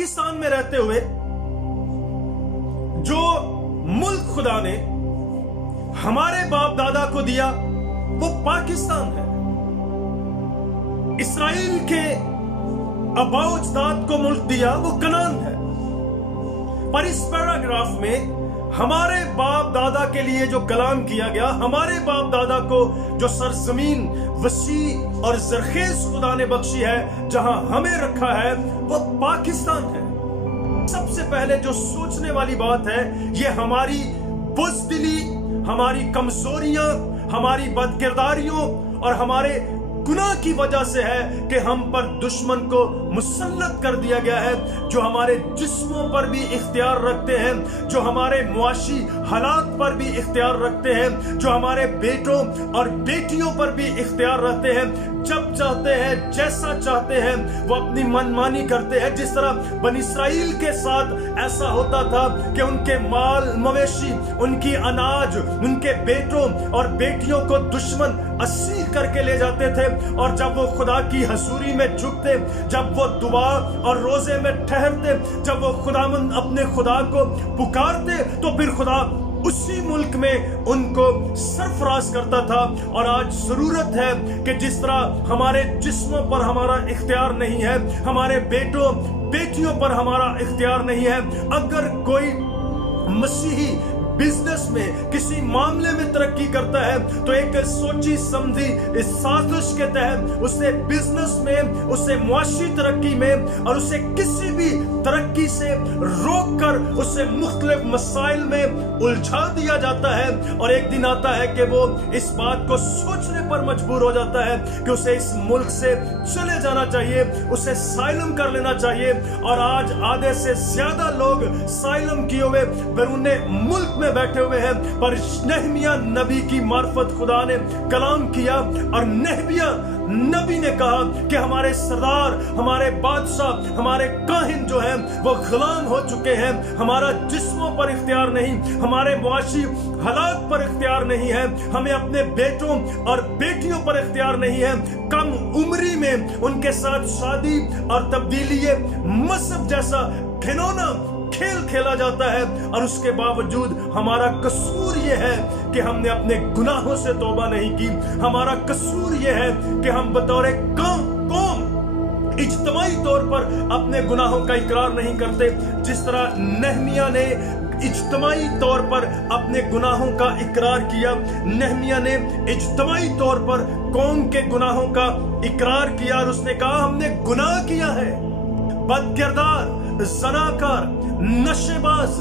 पाकिस्तान में रहते हुए जो मुल्क खुदा ने हमारे बाप दादा को दिया वो पाकिस्तान है। इसराइल के आबाओ अजदाद को मुल्क दिया वो कनान है। पर इस पैराग्राफ में हमारे बाप दादा के लिए जो कलाम किया गया, हमारे बाप दादा को जो सरजमीन वसी और जरखेज खुदा ने बख्शी है, जहां हमें रखा है, वो पाकिस्तान है। सबसे पहले जो सोचने वाली बात है, ये हमारी बुज़दिली, हमारी कमजोरियां, हमारी बदकिरदारियों और हमारे गुनाह की वजह से है कि हम पर दुश्मन को मुसल्लत कर दिया गया है, जो हमारे जिस्मों पर भी इख्तियार रखते हैं, जो हमारे मुआशी हालात पर भी इख्तियार रखते हैं, जो हमारे बेटों और बेटियों पर भी इख्तियार रखते हैं। जब चाहते हैं, जैसा चाहते हैं, वो अपनी मनमानी करते हैं। जिस तरह बनी इसराइल के साथ ऐसा होता था कि उनके माल मवेशी, उनकी अनाज, उनके बेटों और बेटियों को दुश्मन असीर करके ले जाते थे, और जब वो खुदा की हजूरी में झुकते, जब वो दुआ और रोजे में ठहरते, जब वो खुदावंद अपने खुदा को पुकारते, तो फिर खुदा उसी मुल्क में उनको सरफराज करता था। और आज जरूरत है कि जिस तरह हमारे जिस्मों पर हमारा इख्तियार नहीं है, हमारे बेटों बेटियों पर हमारा इख्तियार नहीं है, अगर कोई मसीही बिजनेस में किसी मामले में तरक्की करता है तो एक सोची समझी इस साजिश के तहत उसे बिजनेस में, उसे मुआशी तरक्की में और उसे किसी भी तरक्की से रोककर उसे मुख्तलिफ मसाइल में उलझा दिया जाता है। और एक दिन आता है कि वो इस बात को सोचने पर मजबूर हो जाता है कि उसे इस मुल्क से चले जाना चाहिए, उसे साइलम कर लेना चाहिए। और आज आधे से ज्यादा लोग साइलम किए हुए बैरूने मुल्क में बैठे हुए हैं। पर नहमिया नबी की मार्फत खुदा ने कलाम किया और नहमिया नबी ने कहा कि हमारे सरदार, हमारे बादशाह, हमारे काहिन जो हैं वो गुलाम हो चुके हैं। हमारा जिस्मों पर इख्तियार नहीं, हमारे मुआशी हालात पर इख्तियार नहीं है, हमें अपने बेटों और बेटियों पर इख्तियार नहीं है। कम उम्री में उनके साथ शादी और तब्दीली मजहब जैसा घिनौना खेल खेला जाता है। और उसके बावजूद हमारा कसूर यह है कि हमने अपने गुनाहों से तौबा नहीं की। हमारा कसूर यह है कि हम बतौर कौम इज्तिमाई तौर पर अपने गुनाहों का इकरार नहीं करते। जिस तरह नहमिया ने इज्तिमाई तौर पर अपने गुनाहों का इकरार किया, नहमिया ने इज्तिमाई तौर पर कौम के गुनाहों का इकरार किया और उसने कहा हमने गुनाह किया है। बदकिरदार, ज़नाकार, नशेबाज,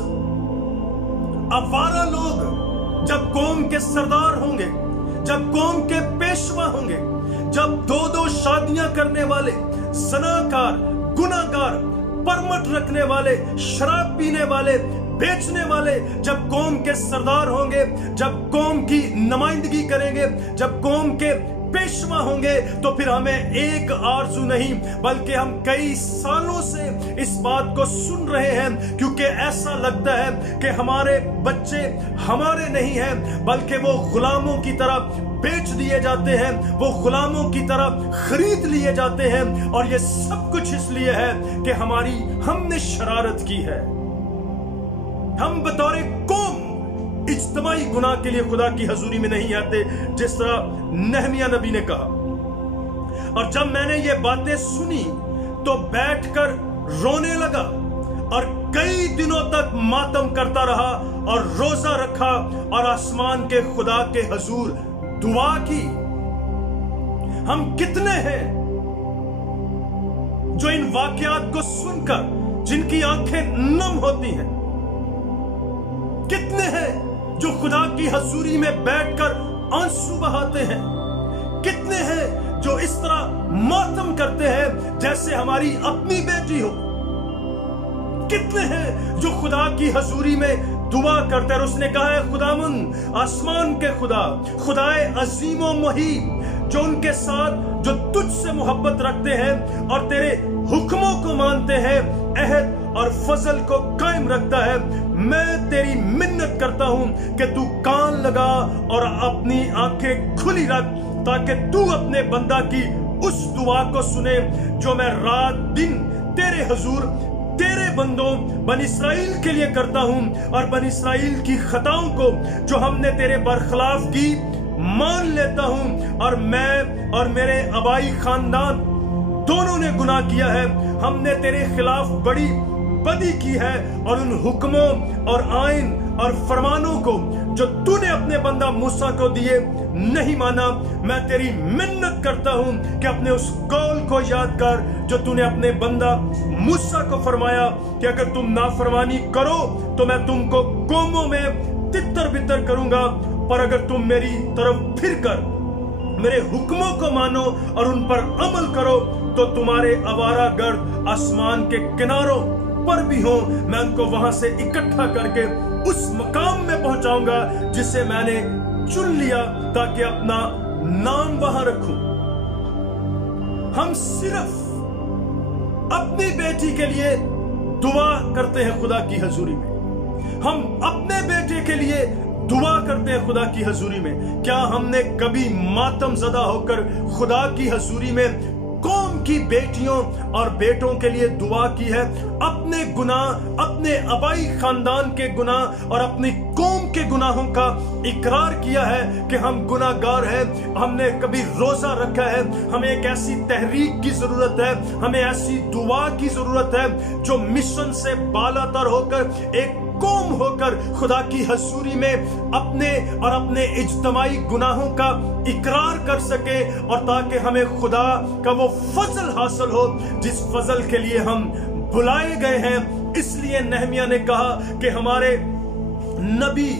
आवारा लोग जब कौम के सरदार होंगे, जब कौम के पेशवा होंगे, जब दो दो शादियां करने वाले, ज़नाकार, गुनाहगार, परमट रखने वाले, शराब पीने वाले, बेचने वाले जब कौम के सरदार होंगे, जब कौम की नुमाइंदगी करेंगे, जब कौम के पेशवा होंगे, तो फिर हमें एक आरज़ू नहीं बल्कि हम कई सालों से इस बात को सुन रहे हैं, क्योंकि ऐसा लगता है कि हमारे बच्चे हमारे नहीं हैं बल्कि वो गुलामों की तरह बेच दिए जाते हैं, वो गुलामों की तरह खरीद लिए जाते हैं। और ये सब कुछ इसलिए है कि हमने शरारत की है। हम बतौर कौम इज्तिमाई गुनाह के लिए खुदा की हजूरी में नहीं आते, जिस तरह नहमिया नबी ने कहा। और जब मैंने ये बातें सुनी तो बैठकर रोने लगा और कई दिनों तक मातम करता रहा और रोजा रखा और आसमान के खुदा के हजूर दुआ की। हम कितने हैं जो इन वाकयात को सुनकर जिनकी आंखें नम होती हैं, कितने हैं जो खुदा की हजूरी में बैठकर आंसू बहाते हैं, कितने हैं जो इस तरह मातम करते हैं जैसे हमारी अपनी बेटी हो, कितने हैं जो खुदा की हजूरी में दुआ करते हैं। और उसने कहा है खुदावंद आसमान के खुदा, खुदाए अजीम व मुहीब, जो उनके साथ जो तुझसे मोहब्बत रखते हैं और तेरे हुक्मों को मानते हैं, अहद और फजल को कायम रखता है, मैं तेरी मिन्नत करता हूं कि तू कान लगा और अपनी आंखें खुली रख, ताकि तू अपने बंदा की उस दुआ को सुने जो मैं रात दिन तेरे हुजूर तेरे बंदों बन इसराइल के लिए करता हूं और बन इसराइल की खताओं को जो हमने तेरे बरखिलाफ की मान लेता हूं। और मैं और मेरे आबाई खानदान दोनों ने गुनाह किया है, हमने तेरे खिलाफ बड़ी बदी की है और उन हुक्मों और आइन और फरमानों को जो तूने अपने बंदा मूसा को दिए नहीं माना। मैं तेरी मिन्नत करता हूं कि अपने उस कौल को याद कर जो तूने अपने बंदा मूसा को फरमाया कि अगर तुम नाफरमानी करो तो मैं तुमको कौमों में तितर बितर करूंगा, पर अगर तुम मेरी तरफ फिर कर मेरे हुक्मों को मानो और उन पर अमल करो तो तुम्हारे आवारा गर्द आसमान के किनारों पर भी हो, मैं उनको वहां से इकट्ठा करके उस मकाम में पहुंचाऊंगा जिसे मैंने चुन लिया ताकि अपना नाम वहां रखूं। हम सिर्फ अपनी बेटी के लिए दुआ करते हैं खुदा की हजूरी में, हम अपने बेटे के लिए दुआ करते हैं खुदा की हजूरी में। क्या हमने कभी मातम ज़दा होकर खुदा की हजूरी में कौम की बेटियों और बेटों के लिए दुआ की है? अपने गुनाह, अपने आबाई खानदान के गुनाह और अपनी कौम के गुनाहों का इकरार किया है कि हम गुनाहगार हैं। हमने कभी रोजा रखा है? हमें एक ऐसी तहरीक की जरूरत है, हमें ऐसी दुआ की जरूरत है जो मिशन से बालातर होकर एक कौम होकर खुदा की हजूरी में अपने और अपने इज्तमाई गुनाहों का इकरार कर सके और ताकि हमें खुदा का वो फजल हासिल हो जिस फजल के लिए हम बुलाए गए हैं। इसलिए नहमिया ने कहा कि हमारे नबी,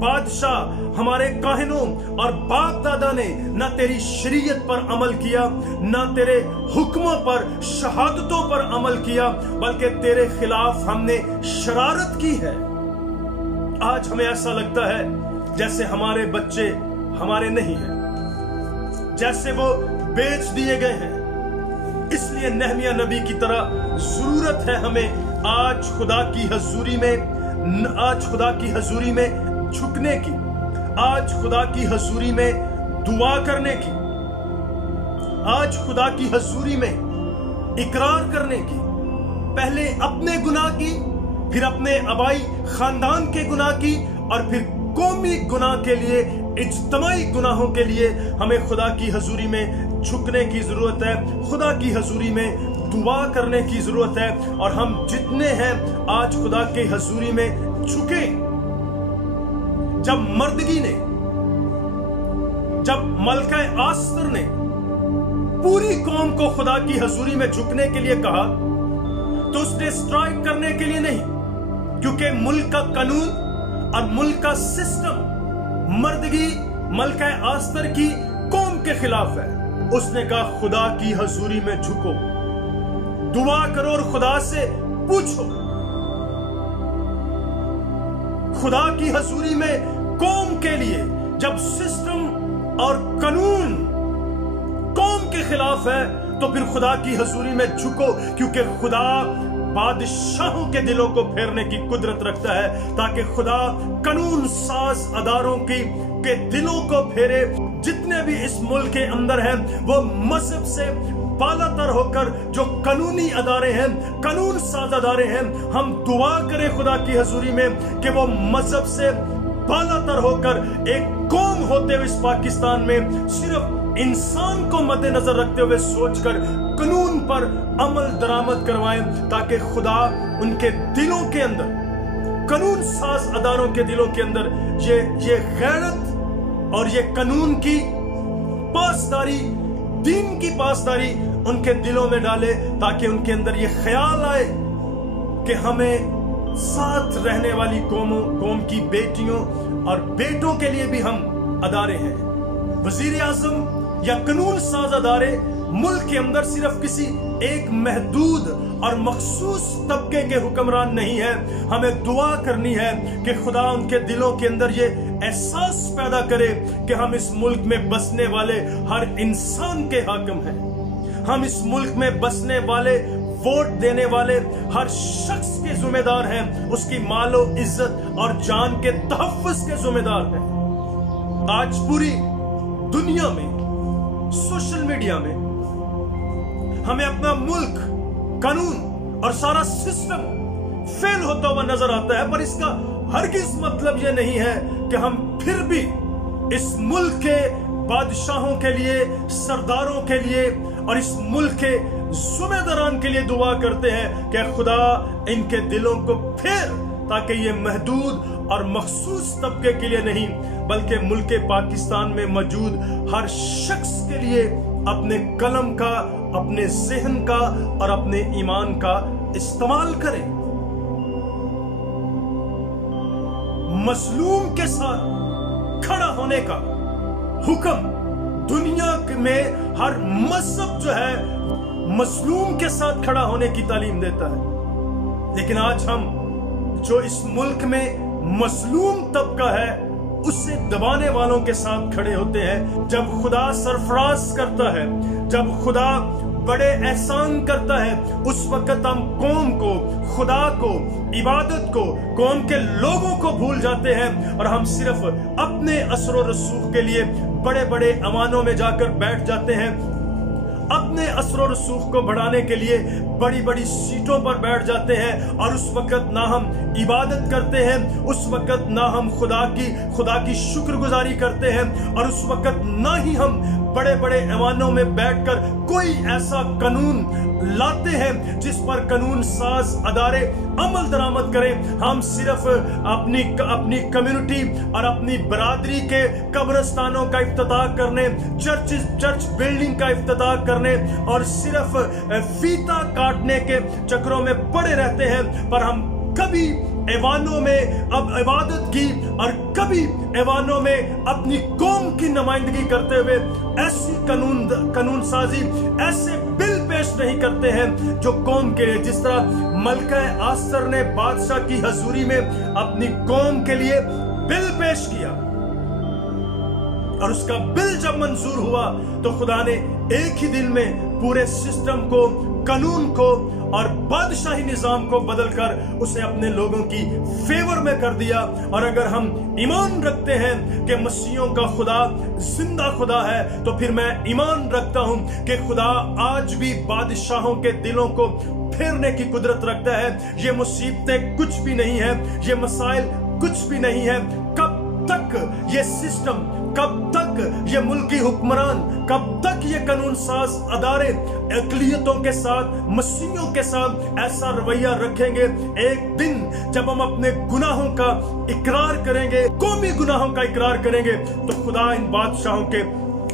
बादशाह, हमारे काहिनों और बाप दादा ने न तेरी शरीयत पर अमल किया, न तेरे हुक्मों पर, शहादतों पर अमल किया, बल्कि तेरे खिलाफ हमने शरारत की है। आज हमें ऐसा लगता है जैसे हमारे बच्चे हमारे नहीं हैं, जैसे वो बेच दिए गए हैं। इसलिए नहमिया नबी की तरह जरूरत है हमें आज खुदा की हजूरी में, आज खुदा की हजूरी में झुकने की, आज खुदा की हजूरी में दुआ करने की, आज खुदा की हजूरी में इकरार करने की। पहले अपने गुनाह की, फिर अपने आबाई खानदान के गुनाह की और फिर कौमी गुनाह के लिए, इज्तमाई गुनाहों के लिए हमें खुदा की हजूरी में झुकने की जरूरत है, खुदा की हजूरी में दुआ करने की जरूरत है। और हम जितने हैं आज खुदा के हजूरी में झुके। जब मर्दगी ने, जब मलका आस्तर ने पूरी कौम को खुदा की हजूरी में झुकने के लिए कहा तो उसने स्ट्राइक करने के लिए नहीं, क्योंकि मुल्क का कानून और मुल्क का सिस्टम मर्दगी मलका आस्तर की कौम के खिलाफ है। उसने कहा खुदा की हजूरी में झुको, दुआ करो और खुदा से पूछो। खुदा की हजूरी में कौम के लिए जब सिस्टम और कानून कौम के खिलाफ है तो फिर खुदा की हजूरी में झुको, क्योंकि खुदा बादशाहों के दिलों को फेरने की कुदरत रखता है, ताकि खुदा कानून साज अदारों के दिलों को फेरे। जितने भी इस मुल्क के अंदर हैं वो मजहब से बालातर होकर जो कानूनी अदारे हैं, कानून साज अदारे हैं, हम दुआ करें खुदा की हजूरी में कि वो मजहब से बालातर होकर एक कौम होते हुए इस पाकिस्तान में सिर्फ इंसान को मद्देनजर रखते हुए सोचकर कानून पर अमल दरामद करवाएं, ताकि खुदा उनके दिलों के अंदर, कानून साज अदारों के दिलों के अंदर ये गैरत और ये कानून की पासदारी, दीन की पासदारी उनके दिलों में डाले, ताकि उनके अंदर ये ख्याल आए कि हमें साथ रहने वाली कौम की बेटियों और बेटों के लिए भी हम अदारे हैं। वजीर आजम या कानून साज अदारे मुल्क के अंदर सिर्फ किसी एक महदूद और मखसूस तबके के हुक्मरान नहीं है। हमें दुआ करनी है कि खुदा उनके दिलों के अंदर ये एहसास पैदा करे कि हम इस मुल्क में बसने वाले हर इंसान के हाकिम हैं। हम इस मुल्क में बसने वाले, वोट देने वाले हर शख्स के जिम्मेदार हैं, उसकी मालो इज्जत और जान के तहफ्फुज़ के जिम्मेदार हैं। आज पूरी दुनिया में, सोशल मीडिया में हमें अपना मुल्क, कानून और सारा सिस्टम फेल होता हुआ नजर आता है, पर इसका हरगिज मतलब यह नहीं है कि हम फिर भी इस मुल्क के बादशाहों के लिए, सरदारों के लिए और इस मुल्क के ज़िम्मेदारान के लिए दुआ करते हैं कि खुदा इनके दिलों को फेर, ताकि ये महदूद और मखसूस तबके के लिए नहीं बल्कि मुल्क पाकिस्तान में मौजूद हर शख्स के लिए अपने कलम का, अपने ज़हन का और अपने ईमान का इस्तेमाल करें। मजलूम के साथ खड़ा होने का हुक्म दुनिया में हर मजहब जो है मजलूम के साथ खड़ा होने की तालीम देता है, लेकिन आज हम जो इस मुल्क में मजलूम तबका है उससे दबाने वालों के साथ खड़े होते हैं। जब खुदा सरफराज करता है, जब खुदा बड़े एहसान करता है, उस वक्त हम कौम को, खुदा को, इबादत को, कौम के लोगों को भूल जाते हैं और हम सिर्फ अपने असर रसूख के लिए बड़े बड़े अवानों में जाकर बैठ जाते हैं, अपने असर रसूख को बढ़ाने के लिए बड़ी बड़ी सीटों पर बैठ जाते हैं और उस वक्त ना हम इबादत करते हैं, उस वक्त ना हम खुदा की शुक्रगुजारी करते हैं और उस वक्त ना ही हम बड़े बड़े ऐवानों में बैठकर कोई ऐसा कानून लाते हैं जिस पर कानून साज अदारे अमल दरामद करें। हम सिर्फ अपनी कम्युनिटी और अपनी बरादरी के कब्रिस्तानों का इफ्तिताह करने, चर्च बिल्डिंग का इफ्तिताह करने और सिर्फ फीता काटने के चक्रों में पड़े रहते हैं, पर हम कभी ऐवानों में अब इबादत की और कभी ऐवानों में अपनी कौम की नुमाइंदगी करते हुए ऐसी कानून साजी, ऐसे बिल पेश नहीं करते हैं जो कौम के लिए, जिस तरह मलका आसर ने बादशाह की हजूरी में अपनी कौम के लिए बिल पेश किया और उसका बिल जब मंजूर हुआ तो खुदा ने एक ही दिन में पूरे सिस्टम को, कानून को और बादशाही निजाम को बदलकर उसे अपने लोगों की फेवर में कर दिया। और अगर हम ईमान रखते हैं कि मसीहों का खुदा जिंदा खुदा है, तो फिर मैं ईमान रखता हूं कि खुदा आज भी बादशाहों के दिलों को फेरने की कुदरत रखता है। ये मुसीबतें कुछ भी नहीं है, ये मसाइल कुछ भी नहीं है। कब तक ये सिस्टम, कब तक ये मुल्की हुक्मरान, कब तक ये कानून साज अदारे अक़लियतों के साथ, मसीहियों के साथ ऐसा रवैया रखेंगे? एक दिन जब हम अपने गुनाहों का इकरार करेंगे, कौमी गुनाहों का इकरार करेंगे, तो खुदा इन बादशाहों के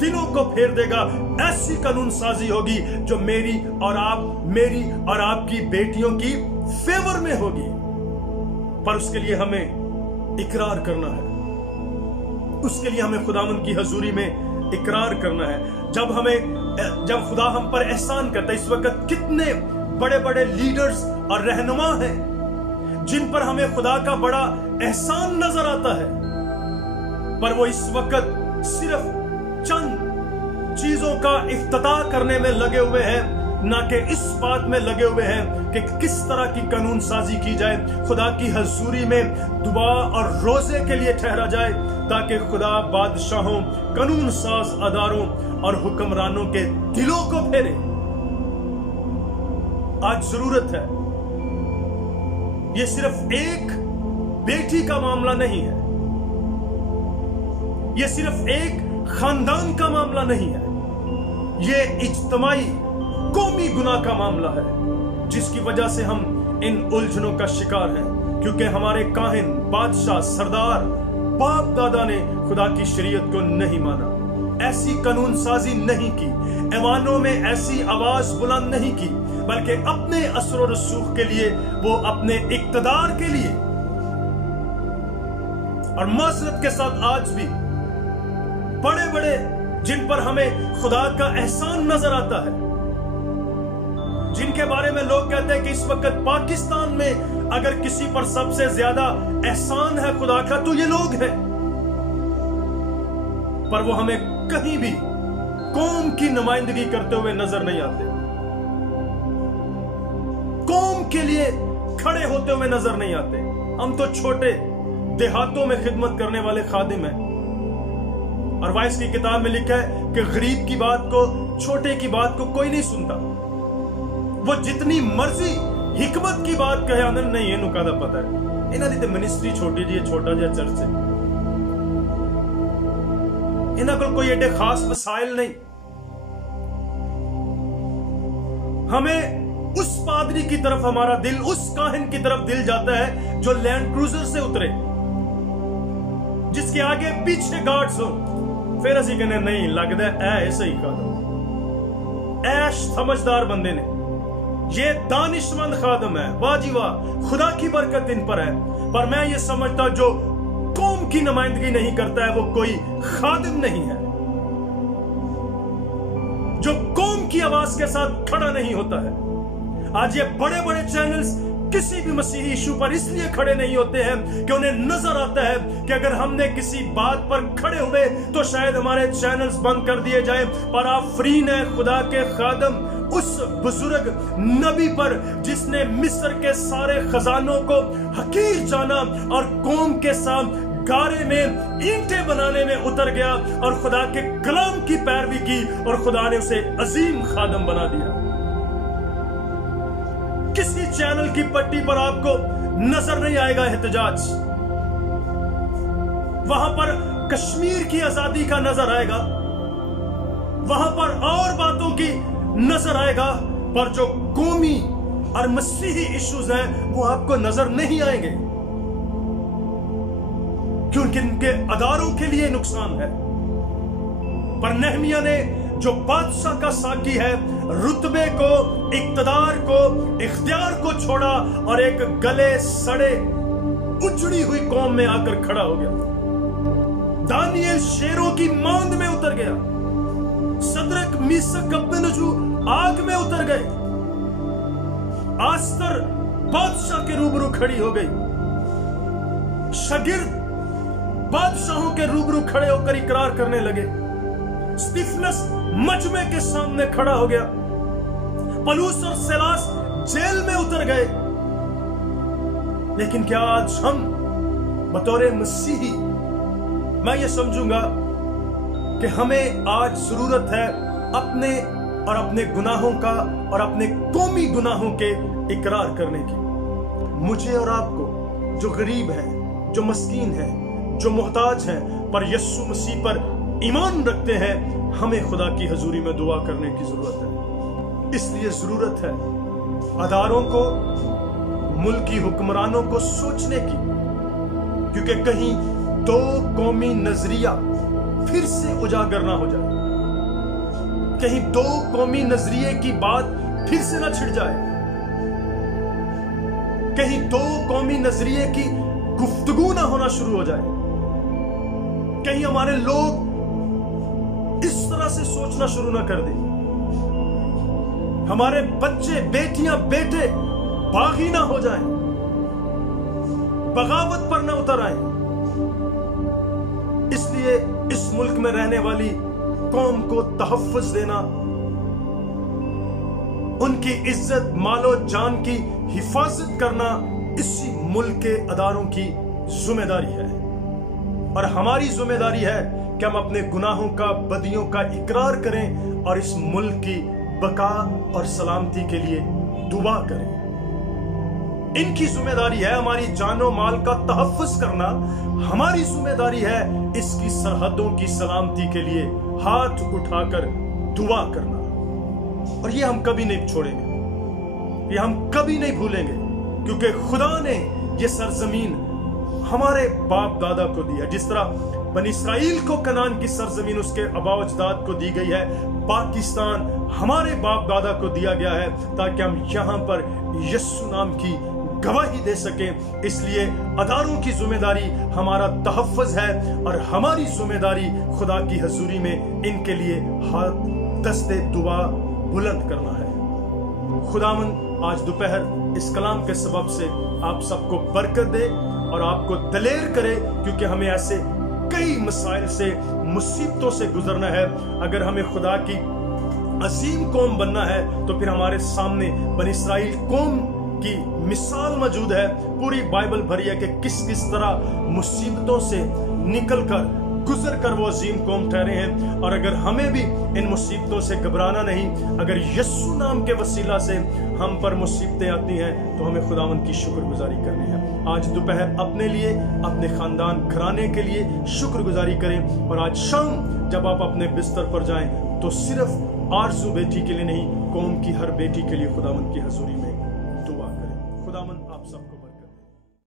दिलों को फेर देगा। ऐसी कानून साजी होगी जो मेरी और आपकी बेटियों की फेवर में होगी। पर उसके लिए हमें इकरार करना है, उसके लिए हमें खुदावंद की हजूरी में इकरार करना है। जब खुदा हम पर एहसान करता है, इस वक्त कितने बड़े बड़े लीडर्स और रहनुमा हैं जिन पर हमें खुदा का बड़ा एहसान नजर आता है, पर वो इस वक्त सिर्फ चंद चीजों का इफ्तिताह करने में लगे हुए हैं, ना कि इस बात में लगे हुए हैं कि किस तरह की कानून साजी की जाए, खुदा की हजूरी में दुआ और रोजे के लिए ठहरा जाए, ताकि खुदा बादशाहों, कानून साज अदारों और हुक्मरानों के दिलों को फेरे। आज जरूरत है। ये सिर्फ एक बेटी का मामला नहीं है, ये सिर्फ एक खानदान का मामला नहीं है, ये इज्तमाई कौमी गुनाह का मामला है, जिसकी वजह से हम इन उलझनों का शिकार हैं, क्योंकि हमारे काहिन, बादशाह, सरदार, बाप दादा ने खुदा की शरीयत को नहीं माना, ऐसी कानून साजी नहीं की, ऐवानों में ऐसी आवाज बुलंद नहीं की, बल्कि अपने असर और रसूख के लिए, वो अपने इक्तदार के लिए। और मासरत के साथ आज भी बड़े बड़े जिन पर हमें खुदा का एहसान नजर आता है, जिनके बारे में लोग कहते हैं कि इस वक्त पाकिस्तान में अगर किसी पर सबसे ज्यादा एहसान है खुदा का तो ये लोग हैं, पर वो हमें कहीं भी कौम की नुमाइंदगी करते हुए नजर नहीं आते, कौम के लिए खड़े होते हुए नजर नहीं आते। हम तो छोटे देहातों में खिदमत करने वाले खादिम हैं, और वाइस की किताब में लिखा है कि गरीब की बात को, छोटे की बात को कोई नहीं सुनता। वो जितनी मर्जी حکمت کی بات کہے اندر نہیں اینو کدا پتا ہے انہاں دی تے منسٹری چھوٹی جی چھوٹا جہا چرچ ہے انہاں کول کوئی ایڈے خاص وسائل نہیں ہمیں اس پادری کی طرف ہمارا دل اس کاہن کی طرف دل جاتا ہے جو لینڈ کروزر سے اترے جس کے آگے پیچھے گارڈز ہو پھر اسی کہنے نہیں لگتا ہے اے صحیح خادم ایش سمجھدار بندے نے یہ دانشمند خادم ہے واہ جی واہ خدا کی برکت ان پر ہے پر میں یہ سمجھتا جو قوم کی نمائندگی نہیں کرتا ہے وہ کوئی خادم نہیں ہے جو قوم کی آواز کے ساتھ کھڑا نہیں ہوتا ہے آج یہ بڑے بڑے چینلز کسی بھی مسیحی ایشو پر اس لیے کھڑے نہیں ہوتے ہیں کہ انہیں نظر آتا ہے کہ اگر ہم نے کسی بات پر کھڑے ہوئے تو شاید ہمارے چینلز بند کر دیے جائیں پر آفرین ہے خدا کے خادم اس بزرگ نبی پر جس نے مصر کے سارے خزانوں کو حقیر جانا اور قوم کے سامنے گارے میں اینٹیں بنانے میں اتر گیا اور خدا کے کلام کی پیروی کی اور خدا نے اسے عظیم خادم بنا دیا کسی چینل کی پٹی پر آپ کو نظر نہیں آئے گا احتجاج وہاں پر کشمیر کی آزادی کا نظر آئے گا وہاں پر اور باتوں کی نظر آئے گا پر جو قومی اور مسیحی ایشوز ہیں وہ آپ کو نظر نہیں آئیں گے کیونکہ ان کے اداروں کے لیے نقصان ہے پر نہمیہ نے جو بادشاہ کا ساقی ہے رتبے کو اقتدار کو اختیار کو چھوڑا اور ایک گلے سڑے اجڑی ہوئی قوم میں آ کر کھڑا ہو گیا دانیل شیروں کی ماند میں اتر گیا صدرک میثق ابدنجو آگ میں اتر گئے آستر بادشاہ کے روبرو کھڑی ہو گئی شاگرد بادشاہوں کے روبرو کھڑے ہو کر اقرار کرنے لگے سٹیفنس مجمع کے سامنے کھڑا ہو گیا پلوس اور سیلاس جیل میں اتر گئے لیکن کیا آج ہم بطور مسیحی میں یہ سمجھوں گا کہ ہمیں آج ضرورت ہے اپنے اور اپنے گناہوں کا اور اپنے قومی گناہوں کے اقرار کرنے کی مجھے اور آپ کو جو غریب ہیں جو مسکین ہیں جو محتاج ہیں پر یسوع مسیح پر ایمان رکھتے ہیں ہمیں خدا کی حضوری میں دعا کرنے کی ضرورت ہے اس لیے ضرورت ہے اداروں کو ملکی حکمرانوں کو سوچنے کی کیونکہ کہیں دو قومی نظریہ پھر سے اجاگر نہ ہو جائے کہیں دو قومی نظریے کی بات پھر سے نہ چھڑ جائے کہیں دو قومی نظریے کی گفتگو نہ ہونا شروع ہو جائے کہیں ہمارے لوگ اس طرح سے سوچنا شروع نہ کر دیں ہمارے بچے بیٹیاں بیٹے باغی نہ ہو جائیں بغاوت پر نہ اتر آئیں اس لیے اس ملک میں رہنے والی قوم کو تحفظ دینا ان کی عزت مال و جان کی حفاظت کرنا اسی ملک کے اداروں کی ذمہ داری ہے اور ہماری ذمہ داری ہے کہ ہم اپنے گناہوں کا بدیوں کا اقرار کریں اور اس ملک کی بقا اور سلامتی کے لیے دعا کریں ان کی ذمہ داری ہے ہماری جان و مال کا تحفظ کرنا ہماری ذمہ داری ہے اس کی سرحدوں کی سلامتی کے لیے ہاتھ اٹھا کر دعا کرنا اور یہ ہم کبھی نہیں چھوڑیں گے یہ ہم کبھی نہیں بھولیں گے کیونکہ خدا نے یہ سرزمین ہمارے باپ دادا کو دیا جس طرح بنی اسرائیل کو کنعان کی سرزمین اس کے آباء و اجداد کو دی گئی ہے پاکستان ہمارے باپ دادا کو دیا گیا ہے تاکہ ہم یہاں پر یسوع نام کی گواہی دے سکیں اس لیے اداروں کی ذمہ داری ہمارا تحفظ ہے اور ہماری ذمہ داری خدا کی حضوری میں ان کے لیے ہاتھ دستے دعا بلند کرنا ہے خداوند آج دوپہر اس کلام کے سبب سے آپ سب کو برکت دے اور آپ کو دلیر کرے کیونکہ ہمیں ایسے کئی مسائل سے مصیبتوں سے گزرنا ہے اگر ہمیں خدا کی عظیم قوم بننا ہے تو پھر ہمارے سامنے بنی اسرائیل قوم کی مثال موجود ہے پوری بائبل بھری ہے کہ کس کس طرح مصیبتوں سے نکل کر गुजर कर वो अजीम कौम ठहरे हैं। और अगर हमें भी इन मुसीबतों से घबराना नहीं, अगर यस्सु नाम के वसीला से हम पर मुसीबतें आती हैं तो हमें खुदावंद की शुक्रगुजारी करनी है। आज दोपहर अपने लिए, अपने खानदान घराने के लिए शुक्रगुजारी करें। और आज शाम जब आप अपने बिस्तर पर जाएं तो सिर्फ आरज़ू बेटी के लिए नहीं, कौम की हर बेटी के लिए खुदावंद की हजूरी में दुआ करें। खुदावंद आप सबको